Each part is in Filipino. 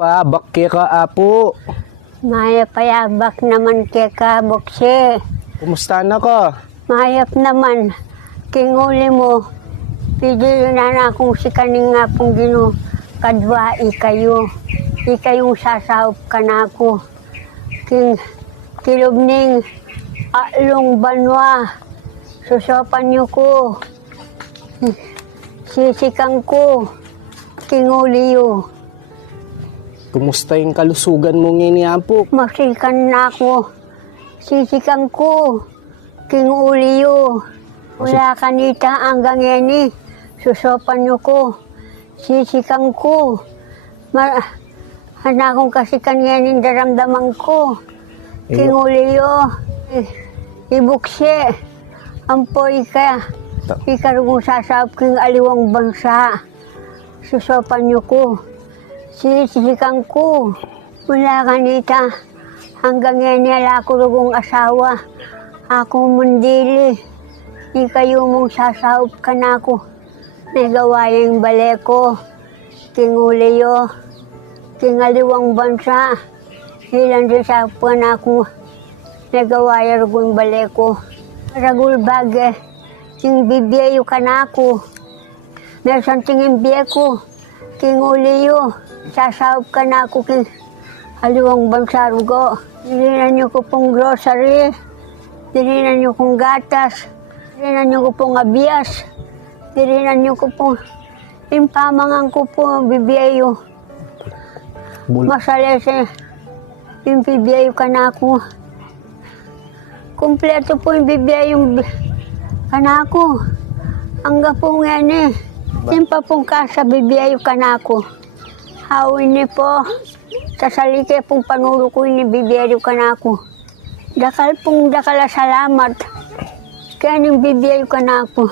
Pabak ka apo. Maya payabak naman ka, bukse. Kumusta na ka? Mayap naman. Kinguli mo. Pidi na na akong si kaning nga pong gino. Kadwa ikayo. Ikayong sasahop ka na ako. King kilubning along banwa. Susopan niyo ko. Sisikang ko. Kinguli yo. Kumusta yung kalusugan mo ngini apo? Masikan na ako. Sisikang ko. King Ulio. Wala kanita hanggang yan eh. Susopan niyo ko. Sisikang ko. Ma Hana akong kasikan yan yung daramdaman ko. King Ulio. I- Ibukse. Ampoy ka. Sasab king aliwang bansa. Susopan niyo ko. Sisisikang ko. Wala kanita. Hanggang yan nila ako rugong asawa. Ako mundili. Di kayo mong sasahop ka na ako. May gawayang baleko. Kinguliyo. Kingaliwang bansa. Ilan din sa puwan ako. May gawaya rugong baleko. Ragul bag. King bibiyayo ka na ako. Meron tingin biya ko. King Uliyo, sasahop ka na ako king aliwang bansarugo. Dilinan niyo ko pong grocery. Dilinan niyo kong gatas. Dilinan niyo ko pong abias. Dilinan niyo ko pong impamangan ko po bibiyayo. Masalese, yung bibiyayo ka na ako. Kompleto po yung bibiyayo ka na ako. Hanggang po nga ni. Timpa pong kasa bibiyayo ka na ako. Hawin ni po. Sa salike pong panuro ko ni bibiyayo ka na ako. Dakal pong dakala salamat. Kaya nang bibiyayo ka na ako.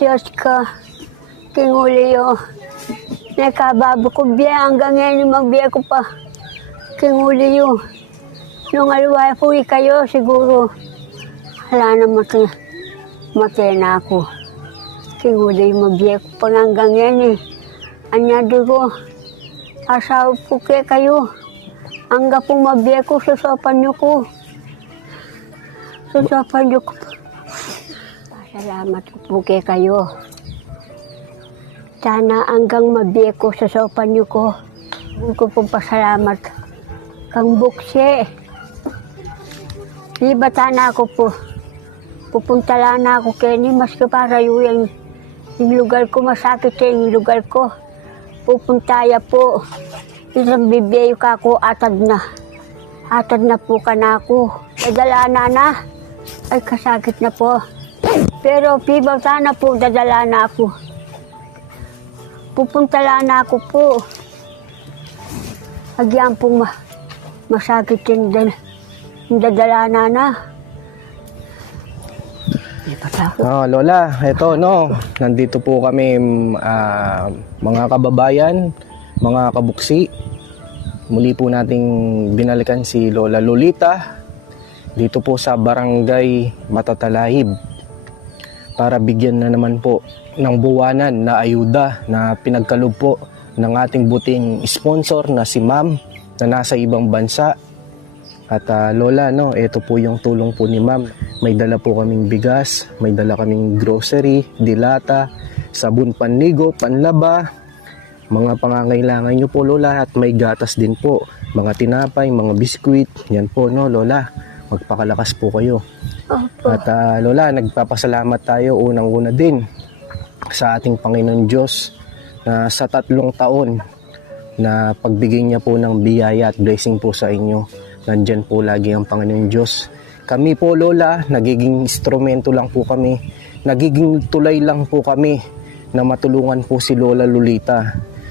Diyos ka. Kinguliyo. Nakababo ko biya hanggang ngayon magbiya ko pa. Kinguliyo. Nung aluwaya po kayo siguro. Wala na mati. Mati na ako. Kinguliyo magbiya ko pa hanggang yan eh. Anyado ko. Asawa po kaya kayo. Hanggang po mabiya ko, susopan niyo ko. Susopan niyo ko. Pasalamat po kaya kayo. Sana hanggang mabiya ko sa sopan niyo ko. Huwag ko pong pasalamat. Kang bukse. Di ba sana ako po? Pupunta lang ako kaya ni mas para yung, yung lugar ko masakit eh, yung lugar ko. Pupunta ya po. Isang bibiyayo ka ako, atad na. Atad na po ka na ako. Dadala na na. Ay, kasakit na po. Pero pibaw sana po, dadala na ako. Pupunta lang na ako po. Agyan po ma masakit yung, dal dadala na na. Ako? Ah, Lola, eto no, nandito po kami ah, mga kababayan, mga kabuksi. Muli po nating binalikan si Lola Lolita dito po sa Barangay Matatalahib para bigyan na naman po ng buwanan na ayuda na pinagkalob po ng ating buting sponsor na si Ma'am na nasa ibang bansa at ah, Lola, no, ito po yung tulong po ni Ma'am. May dala po kaming bigas, may dala kaming grocery, dilata, sabon panligo, panlaba, mga pangangailangan nyo po Lola at may gatas din po. Mga tinapay, mga biskwit, yan po no Lola. Magpakalakas po kayo. Opo. At ah, Lola, nagpapasalamat tayo unang-una din sa ating Panginoon Diyos na sa tatlong taon na pagbigay niya po ng biyaya at blessing po sa inyo. Nandyan po lagi ang Panginoon Diyos. Kami po Lola, nagiging instrumento lang po kami. Nagiging tulay lang po kami na matulungan po si Lola Lolita.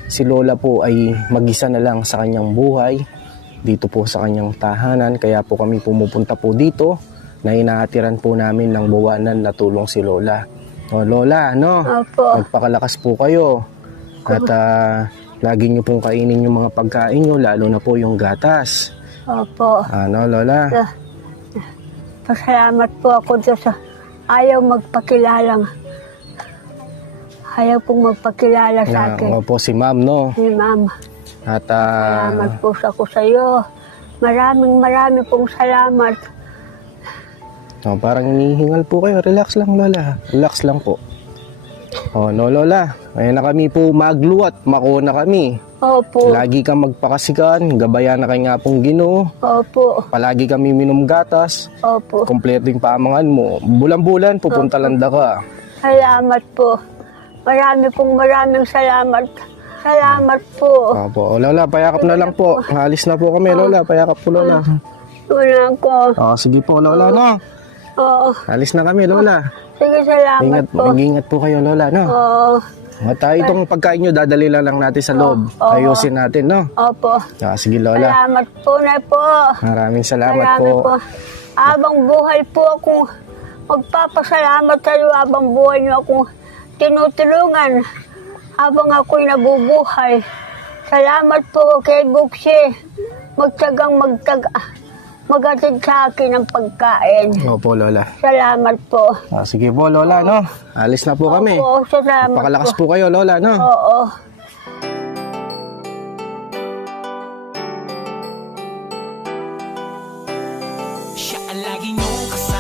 Si Lola po ay mag-isa na lang sa kanyang buhay dito po sa kanyang tahanan. Kaya po kami pumupunta po dito na inaatiran po namin ng buwanan na tulong si Lola. O Lola, ano? Opo. Magpakalakas po kayo. At ah, lagi niyo pong kainin yung mga pagkain niyo, lalo na po yung gatas. Opo. Ano, Lola? Ah, Pasalamat po ako doon sa ayaw magpakilala. Ayaw pong magpakilala sa Na, akin. opo, si ma'am, no? Si mama. At ah, Salamat po sa ko sa iyo. Maraming maraming pong salamat. oh, parang hinihingal po kayo. Relax lang, Lola. Relax lang po. Oh, no, Lola. Ngayon na kami po magluwat. Mako na kami. Opo, Lagi kang magpakasigan. Gabayan na kay nga pong ginoo. opo, Palagi kami minom gatas. opo. Kompleto yung pamangan mo. Bulan-bulan, pupunta landa ka. Salamat po. Marami pong maraming salamat. Salamat po. Opo. O, Lola, payakap na lang po. Halis na po kami, Lola. Payakap po, Lola. Wala ko. Oh, sige po, Lola, no? Oo. Halis na kami, Lola. Sige, salamat Ingat, po. mag-ingat po kayo, Lola, no? Oo. At ah, itong pagkain nyo, dadali lang, lang natin sa loob. Oo. Ayusin natin, no? Opo. Ah, sige, Lola. Salamat po na po. Maraming salamat Salamat po. po. Habang buhay po akong magpapasalamat sa iyo habang buhay niyo akong tinutulungan habang ako'y nabubuhay. Salamat po kay Buksi. Magtagang magtag magatid sa akin ang pagkain. Opo, Lola. Salamat po. Ah, sige po, Lola, no? Alis na po kami. Oo, salamat Pakalakas po. po kayo, Lola, no? Oo. Siya ang lagi niyong kasama